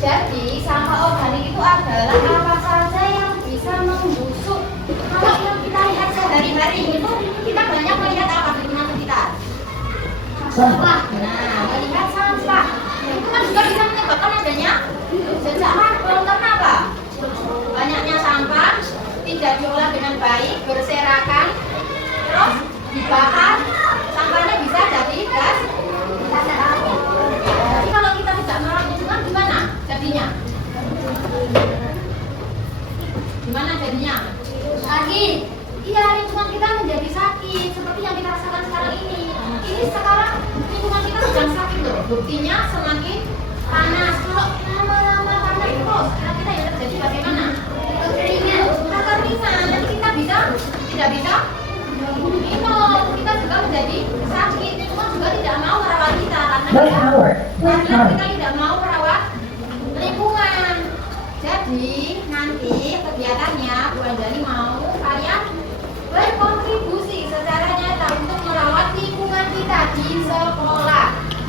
Jadi sampah organik itu adalah apa saja yang bisa membusuk. Kalau yang kita lihat sehari-hari itu, kita banyak melihat apa di lingkungan sekitar? Sampah. Nah, melihat sampah itu kan juga bisa menyebabkan adanya jejak karbon. Karena apa? Banyaknya sampah tidak diolah dengan baik, berserakan, terus dibakar, sampahnya bisa jadi gas. Jadi kalau kita tidak merawat lingkungan gimana jadinya? Gimana jadinya? Sakit. Iya, lingkungan kita menjadi sakit seperti yang kita rasakan sekarang ini. Ini sekarang lingkungan kita sedang sakit loh. Buktinya semakin panas. Kalau lama-lama panas terus, kira-kira yang terjadi bagaimana? Kekeringan. Nanti kita tidak bisa minum. Kita juga menjadi sakit. Lingkungan juga tidak mau merawat kita karena kita tidak mau merawat lingkungan. Jadi nanti kegiatannya Bu Anjani mau kalian berkontribusi secara nyata untuk merawat lingkungan kita di sekolah.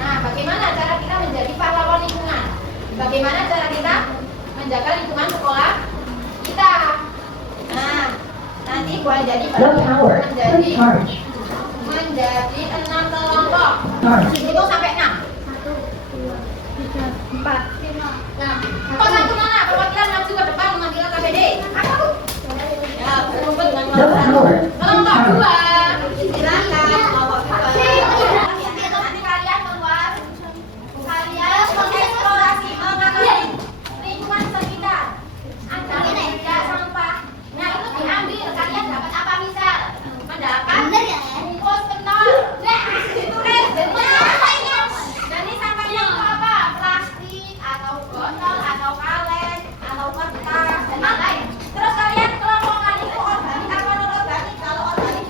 Nah, bagaimana cara kita menjadi pahlawan lingkungan? Bagaimana cara kita menjaga lingkungan sekolah kita? Nah, nanti Bu Anjani menjadi 6 kelompok. Itu sampai 6. 1, 2, 3, 4, 5. Nah, kok satu mana? Perwakilan maju ke depan mengambil KBD. Aku. Ya, berkumpul dengan kelompok 2. Silakan kelompok 2. Nanti kalian keluar. Kalian mengeksplorasi mengenai lingkungan sekitar. Ada media sampah. Nah, itu diambil. Kalian dapat apa misal? Mendapat bungkus pentol. Nah, ditulis. Jadi sampahnya itu apa? Plastik atau botol atau kaleng atau kertas dan lain-lain. Terus kalian kelompokkan itu organik apa non organik? Kalau organik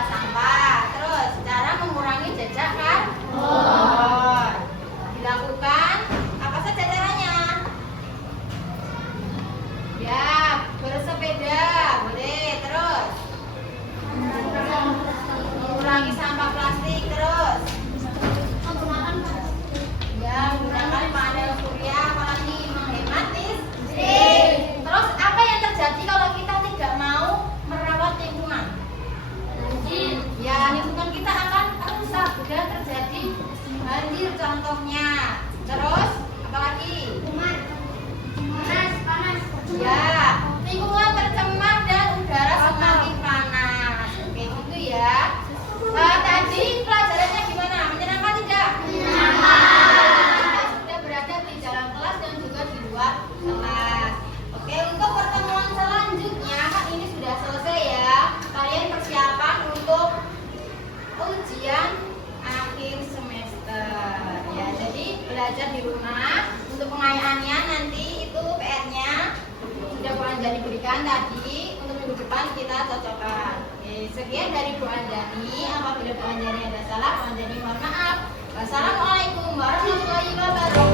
mengelola sampah. Terus cara mengurangi jejak karbon. Dilakukan apa saja caranya? Ya, bersepeda, boleh. Terus mengurangi sampah plastik. Terus ya, menggunakan panel surya, apalagi menghemat listrik. Terus apa yang terjadi kalau kita tidak mau merawat lingkungan? Ya, lingkungan kita akan rusak dan terjadi banjir contohnya. Terus apalagi? Panas. Ya, lingkungan tercemar dan udara semakin panas. Oke, gitu ya. Tadi pelajarannya gimana? Menyenangkan tidak? Sudah berada di dalam kelas dan juga di luar kelas. Oke, untuk pertemuan selanjutnya kan ini sudah selesai ya. Kalian persiapan untuk ujian akhir semester ya. Jadi belajar di rumah. Untuk pengayaannya nanti itu PR-nya sudah Bu Anjani berikan tadi. Untuk minggu depan kita cocokkan. Oke, sekian dari Bu Anjani. Apabila Bu Anjani ada salah, Bu Anjani mohon maaf. Wassalamualaikum warahmatullahi wabarakatuh.